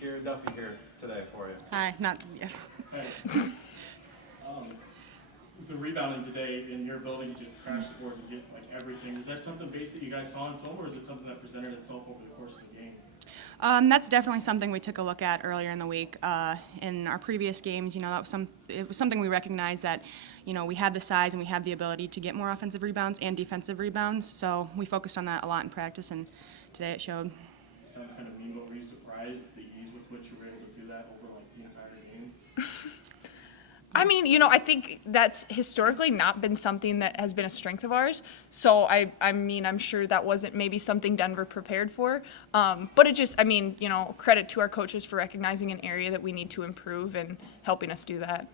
Kira Duffy here today for you. Hi, not yeah. Hey. The rebounding today in your ability to just crash the boards and get like everything, is that something base that you guys saw in film, or is it something that presented itself over the course of the game? That's definitely something we took a look at earlier in the week. In our previous games, it was something we recognized that, we had the size and we had the ability to get more offensive rebounds and defensive rebounds. So we focused on that a lot in practice, and today it showed. Sounds kind of mean, but were you surprised the ease with which you were able to do that over like the entire game? I mean, I think that's historically not been something that has been a strength of ours. So I'm sure that wasn't maybe something Denver prepared for. But it just, credit to our coaches for recognizing an area that we need to improve and helping us do that.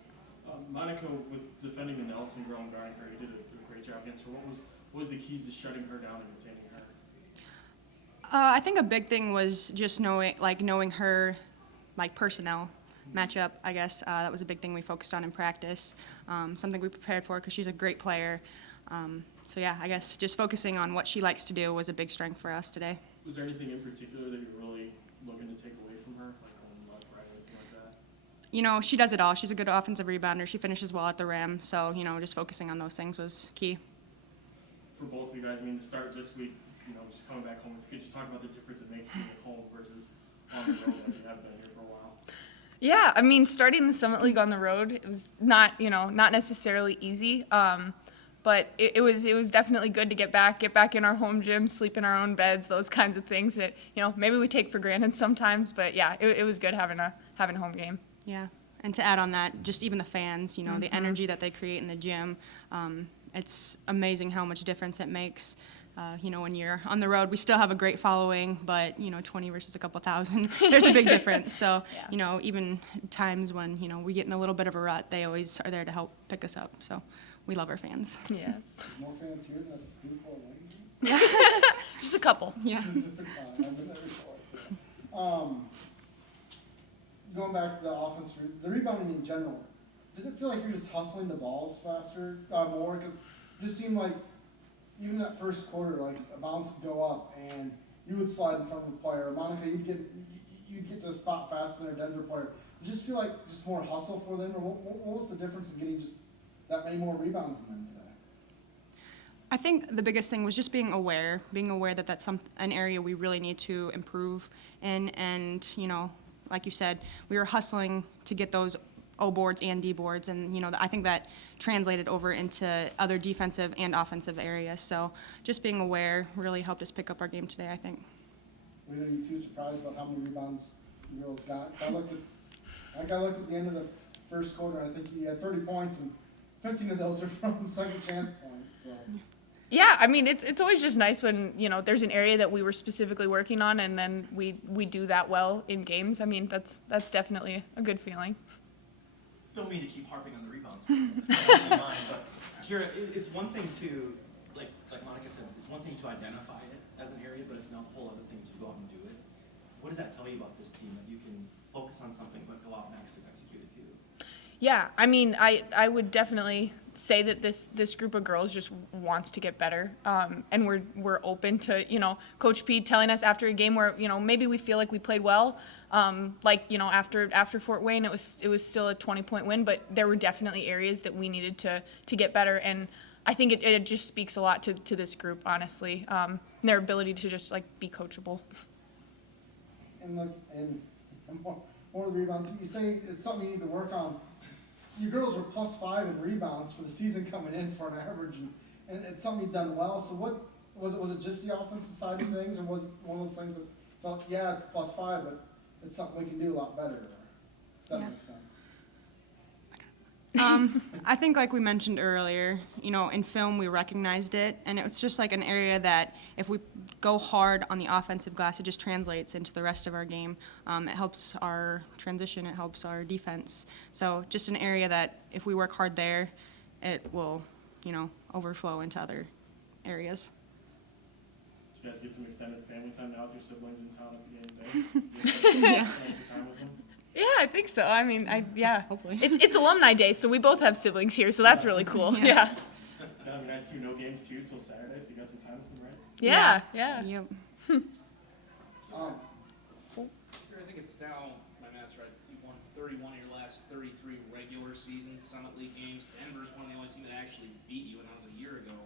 Monica, with defending the Nelson girl and guarding her, you did a great job against her. What was the keys to shutting her down and containing her? I think a big thing was just knowing her, personnel matchup. I guess that was a big thing we focused on in practice. Something we prepared for because she's a great player. So yeah, I guess just focusing on what she likes to do was a big strength for us today. Was there anything in particular that you're really looking to take away from her, like on left, right, anything like that? She does it all. She's a good offensive rebounder. She finishes well at the rim. So just focusing on those things was key. For both of you guys, to start this week, just coming back home, if you could just talk about the difference it makes being at home versus on the road as you have been here for a while. Yeah, starting the Summit League on the road, it was not necessarily easy, but it was definitely good to get back in our home gym, sleep in our own beds, those kinds of things that maybe we take for granted sometimes. But yeah, it was good having a home game. Yeah, and to add on that, just even the fans, the energy that they create in the gym, it's amazing how much difference it makes. When you're on the road, we still have a great following, but 20 versus a couple thousand, there's a big difference. So, Yeah. Even times when we get in a little bit of a rut, they always are there to help pick us up. So, we love our fans. Yes. There's more fans here than before, right? Just a couple. Yeah. I've been there before. Going back to the offense, the rebounding in general, did it feel like you're just hustling the balls faster, more? Because it just seemed like even that first quarter, like a bounce would go up and you would slide in front of a player. Monica, you'd get to the spot faster than a Denver player. You just feel like just more hustle for them, or what was the difference in getting just that many more rebounds than them today? I think the biggest thing was just being aware that that's an area we really need to improve in. And, like you said, we were hustling to get those O boards and D boards, and I think that translated over into other defensive and offensive areas. So just being aware really helped us pick up our game today, I think. Were you too surprised about how many rebounds the girls got? I looked at the end of the first quarter, I think he had 30 points, and 15 of those are from second chance points. So. Yeah, it's always just nice when there's an area that we were specifically working on, and then we do that well in games. That's definitely a good feeling. Don't mean to keep harping on the rebounds, but Kira, it's one thing to, like Monica said, it's one thing to identify it as an area, but it's not a whole other thing to go out and do it. What does that tell you about this team, that you can focus on something but go out and actually execute it too? Yeah, I would definitely say that this group of girls just wants to get better, and we're open to Coach P telling us after a game where maybe we feel like we played well, after Fort Wayne it was still a 20-point win, but there were definitely areas that we needed to get better, and I think it just speaks a lot to this group, honestly, and their ability to just be coachable. And more of the rebounds, you say it's something you need to work on. You girls were +5 in rebounds for the season coming in for an average, and it's something you've done well. So what was it just the offensive side of things, or was it one of those things that felt, yeah, it's +5, but it's something we can do a lot better? If that makes sense. I think like we mentioned earlier, in film we recognized it, and it's just like an area that if we go hard on the offensive glass, it just translates into the rest of our game. It helps our transition, it helps our defense. So just an area that if we work hard there, it will, overflow into other areas. Did you guys get some extended family time now with your siblings in town at the end of the day? Yeah. Time with them? Yeah, I think so. Yeah. Hopefully. It's Alumni Day, so we both have siblings here, so that's really cool. Yeah. That'd be nice too. No games too till Saturday, so you got some time with them, right? Yeah. Yep. Sure, I think it's it's now, my math's right, you've won 31 of your last 33 regular season Summit League games. Denver's one of the only teams that actually beat you, and that was a year ago.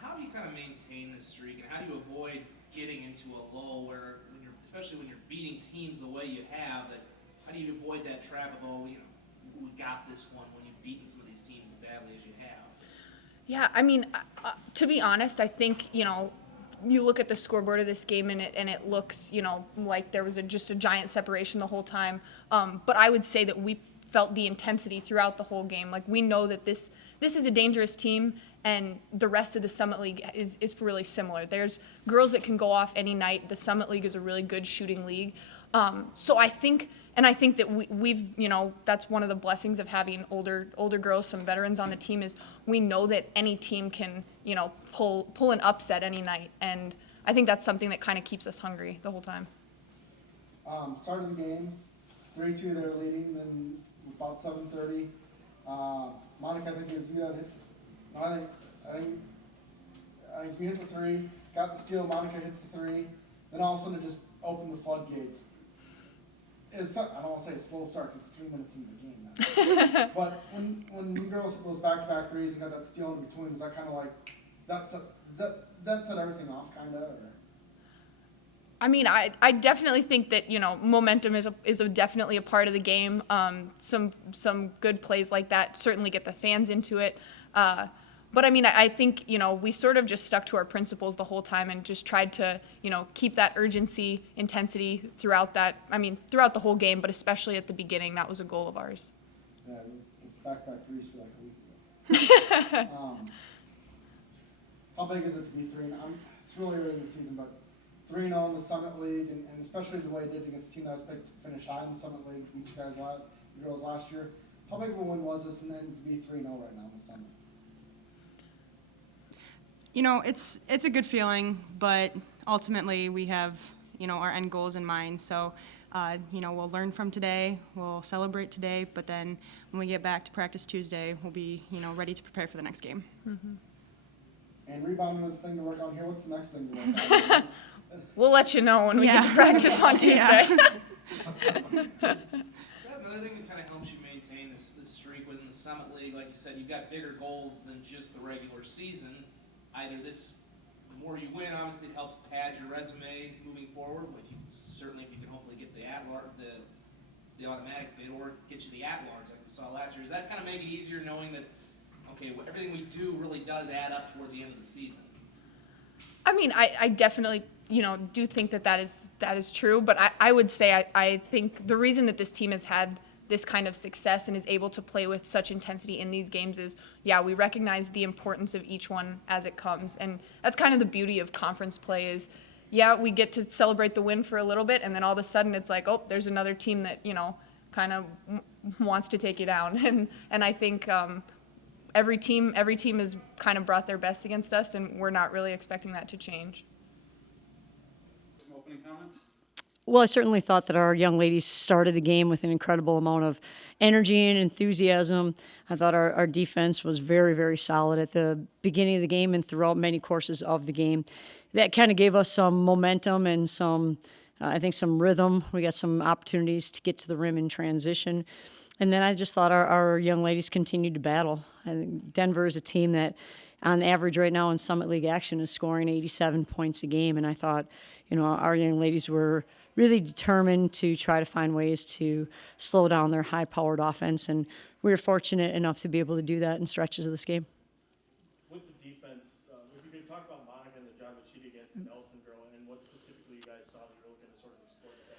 How do you kind of maintain this streak, and how do you avoid getting into a lull where, especially when you're beating teams the way you have, that how do you avoid that trap of, oh, we got this one when you've beaten some of these teams as badly as you have? Yeah, I mean, to be honest, I think, you look at the scoreboard of this game and it looks, like there was just a giant separation the whole time. But I would say that we felt the intensity throughout the whole game. Like, we know that this is a dangerous team, and the rest of the Summit League is really similar. There's girls that can go off any night. The Summit League is a really good shooting league. So I think that we've, that's one of the blessings of having older girls, some veterans on the team, is we know that any team can, pull an upset any night. And I think that's something that kind of keeps us hungry the whole time. Start of the game, 3-2 they're leading, then about 7:30. Monica, I think it was you that hit. No, I think you hit the three, got the steal, Monica hits the three, then all of a sudden it just opened the floodgates. I don't want to say a slow start, it's 3 minutes into the game now. But when you girls hit those back-to-back threes and got that steal in between, was that kind of like, that set everything off, kind of? I mean, I definitely think that, momentum is definitely a part of the game. Some good plays like that certainly get the fans into it. But I mean, I think, we sort of just stuck to our principles the whole time and just tried to, keep that urgency, intensity throughout the whole game, but especially at the beginning. That was a goal of ours. Yeah, those back-to-back threes for like a week ago. How big is it to be 3-0? It's really early in the season, but 3-0 in the Summit League, and especially the way it did against a team that was picked to finish high in the Summit League, beat you guys, you girls last year. How big of a win was this, and then to be 3-0 right now in the Summit? It's a good feeling, but ultimately we have, our end goals in mind. So, we'll learn from today, we'll celebrate today, but then when we get back to practice Tuesday, we'll be, ready to prepare for the next game. Mm-hmm. And rebounding was the thing to work on here. What's the next thing to work on? We'll let you know when we get to practice on Tuesday. Is that another thing that kind of helps you maintain this streak within the Summit League? Like you said, you've got bigger goals than just the regular season. Either the more you win, obviously it helps pad your resume moving forward. If you can hopefully get the automatic bid, or get you the at-large like we saw last year. Does that kind of make it easier knowing that, okay, everything we do really does add up toward the end of the season? I mean, I definitely, do think that is true, but I would say I think the reason that this team has had this kind of success and is able to play with such intensity in these games is, we recognize the importance of each one as it comes. And that's kind of the beauty of conference play is, we get to celebrate the win for a little bit, and then all of a sudden it's like, oh, there's another team that, kind of wants to take you down. And I think every team has kind of brought their best against us, and we're not really expecting that to change. Some opening comments? Well, I certainly thought that our young ladies started the game with an incredible amount of energy and enthusiasm. I thought our defense was very, very solid at the beginning of the game and throughout many courses of the game. That kind of gave us some momentum and some rhythm. We got some opportunities to get to the rim in transition. And then I just thought our young ladies continued to battle. I think Denver is a team that, on average right now in Summit League action, is scoring 87 points a game. And I thought, our young ladies were really determined to try to find ways to slow down their high-powered offense. And we were fortunate enough to be able to do that in stretches of this game. With the defense, if you could talk about Monica and the job that she did against the Nelson girl, and what specifically you guys saw that you were looking to sort of explore with that.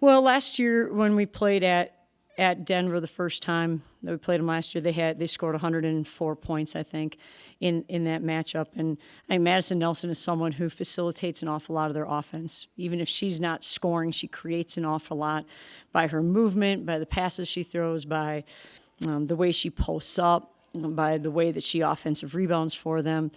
Well, last year when we played at Denver the first time that we played them last year, they scored 104 points, I think, in that matchup. And I think Madison Nelson is someone who facilitates an awful lot of their offense. Even if she's not scoring, she creates an awful lot by her movement, by the passes she throws, by the way she posts up, by the way that she offensive rebounds for them.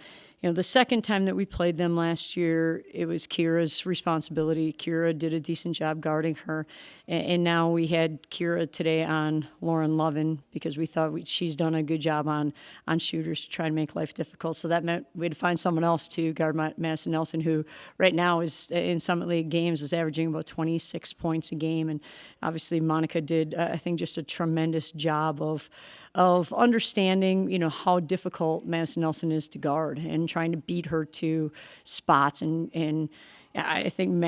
the second time that we played them last year, it was Kira's responsibility. Kira did a decent job guarding her. And now we had Kira today on Lauren Lovin because we thought she's done a good job on shooters to try and make life difficult. So that meant we had to find someone else to guard Madison Nelson, who right now is in Summit League games is averaging about 26 points a game. And obviously Monica did, I think, just a tremendous job of understanding, how difficult Madison Nelson is to guard and trying to beat her to spots. And I think,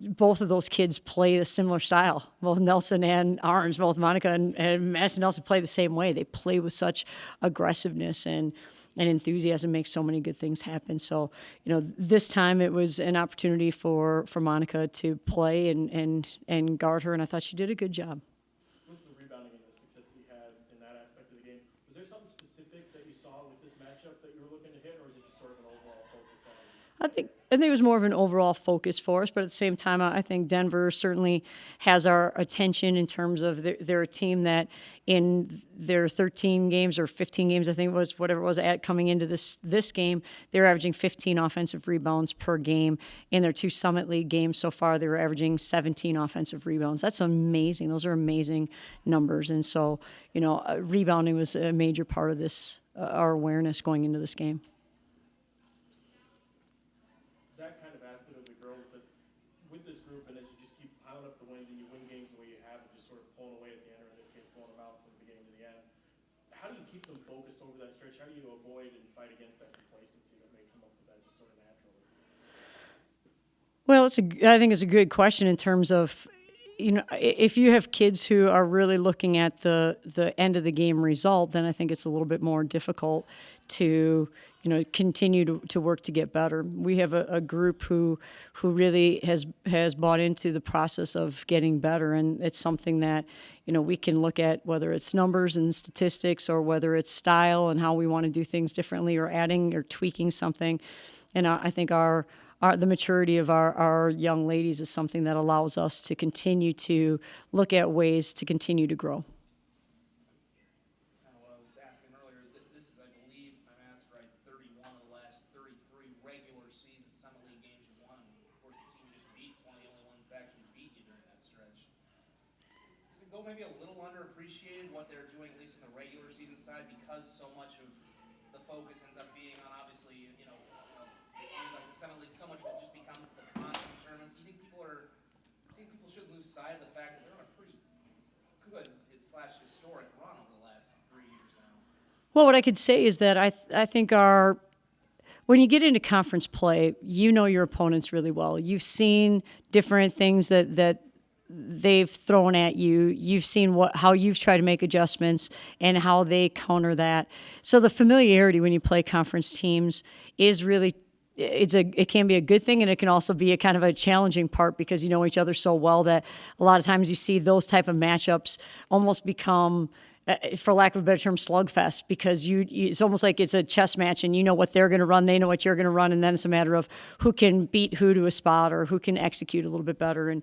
both of those kids play a similar style. Both Nelson and Arns, both Monica and Madison Nelson play the same way. They play with such aggressiveness and enthusiasm, makes so many good things happen. So, this time it was an opportunity for Monica to play and guard her, and I thought she did a good job. With the rebounding and the success that you had in that aspect of the game, was there something specific that you saw with this matchup that you were looking to hit, or was it just sort of an overall focus on it? I think it was more of an overall focus for us, but at the same time, I think Denver certainly has our attention in terms of they're a team that in their 13 games or 15 games, I think it was, whatever it was, at coming into this game, they're averaging 15 offensive rebounds per game. In their 2 Summit League games so far, they were averaging 17 offensive rebounds. That's amazing. Those are amazing numbers. And so, rebounding was a major part of this, our awareness going into this game. Zach kind of asked it of the girls, but with this group, and as you just keep piling up the wins and you win games the way you have, and just sort of pulling away at the end, or in this case, pulling them out from the beginning to the end, how do you keep them focused over that stretch? How do you avoid and fight against that complacency that may come up with that just sort of naturally? Well, I think it's a good question in terms of, if you have kids who are really looking at the end of the game result, then I think it's a little bit more difficult to, continue to work to get better. We have a group who really has bought into the process of getting better, and it's something that, we can look at, whether it's numbers and statistics or whether it's style and how we want to do things differently or adding or tweaking something. And I think the maturity of our young ladies is something that allows us to continue to look at ways to continue to grow. I was asking earlier, this is, I believe, my math's right, 31 of the last 33 regular season Summit League games you won. Of course, the team you just beat's one of the only ones that actually beat you during that stretch. Does it go maybe a little underappreciated what they're doing, at least in the regular season side, because so much of the focus ends up being on, obviously, like the Summit League, so much of it just becomes the conference tournament. Do you think people should lose sight of the fact that they're on a pretty good / historic run over the last 3 years now? Well, what I could say is that I think when you get into conference play, your opponents really well. You've seen different things that they've thrown at you. You've seen how you've tried to make adjustments and how they counter that. So the familiarity when you play conference teams is really, it can be a good thing, and it can also be a kind of a challenging part because you know each other so well that a lot of times you see those type of matchups almost become, for lack of a better term, slugfest, because it's almost like it's a chess match and you know what they're going to run, they know what you're going to run, and then it's a matter of who can beat who to a spot or who can execute a little bit better. And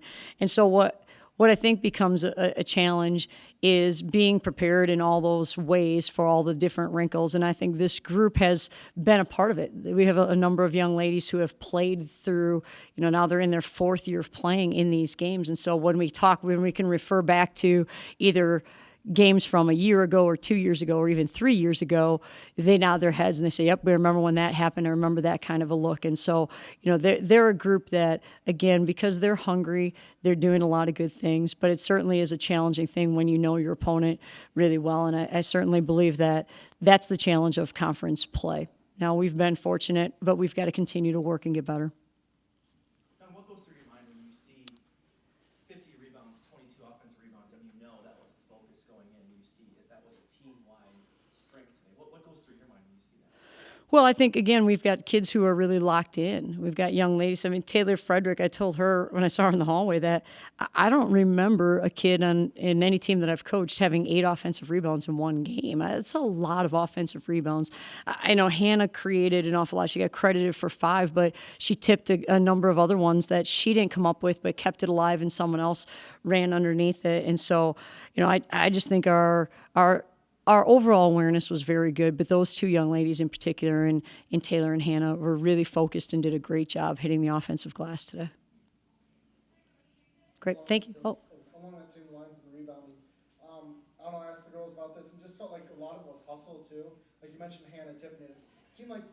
so what I think becomes a challenge is being prepared in all those ways for all the different wrinkles. And I think this group has been a part of it. We have a number of young ladies who have played through, now they're in their 4th year of playing in these games. And so when we can refer back to either games from a year ago or 2 years ago or even 3 years ago, they nod their heads and they say, yep, we remember when that happened. I remember that kind of a look. And so, they're a group that, again, because they're hungry, they're doing a lot of good things, but it certainly is a challenging thing when you know your opponent really well. And I certainly believe that that's the challenge of conference play. Now, we've been fortunate, but we've got to continue to work and get better. What goes through your mind when you see 50 rebounds, 22 offensive rebounds, and you know that was the focus going in, and you see that was a team-wide strength today? What goes through your mind when you see that? Well, I think, again, we've got kids who are really locked in. We've got young ladies. I mean, Taylor Frederick, I told her when I saw her in the hallway that I don't remember a kid in any team that I've coached having 8 offensive rebounds in one game. It's a lot of offensive rebounds. I know Hannah created an awful lot. She got credited for 5, but she tipped a number of other ones that she didn't come up with but kept it alive and someone else ran underneath it. And so, I just think our our overall awareness was very good, but those two young ladies in particular, in Taylor and Hannah, were really focused and did a great job hitting the offensive glass today. Great, thank you. Oh. Along that same lines of the rebounding, I don't know, I asked the girls about this, and just felt like a lot of it was hustle too. Like you mentioned Hannah tipping it. It seemed like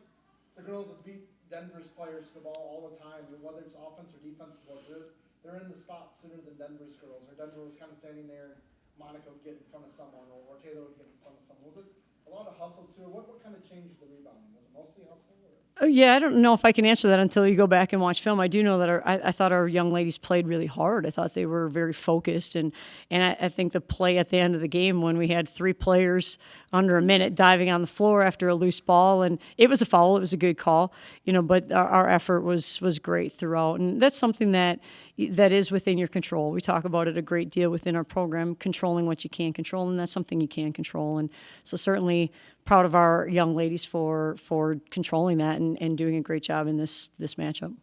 the girls would beat Denver's players to the ball all the time, whether it's offense or defensive boards. They're in the spot sooner than Denver's girls, or Denver was kind of standing there, and Monica would get in front of someone, or Taylor would get in front of someone. Was it a lot of hustle too, or what kind of changed the rebounding? Was it mostly hustle? Or? Yeah, I don't know if I can answer that until you go back and watch film. I do know that I thought our young ladies played really hard. I thought they were very focused, and I think the play at the end of the game when we had 3 players under a minute diving on the floor after a loose ball, and it was a foul. It was a good call, but our effort was great throughout, and that's something that is within your control. We talk about it a great deal within our program, controlling what you can control, and that's something you can control. And so certainly proud of our young ladies for controlling that and doing a great job in this matchup.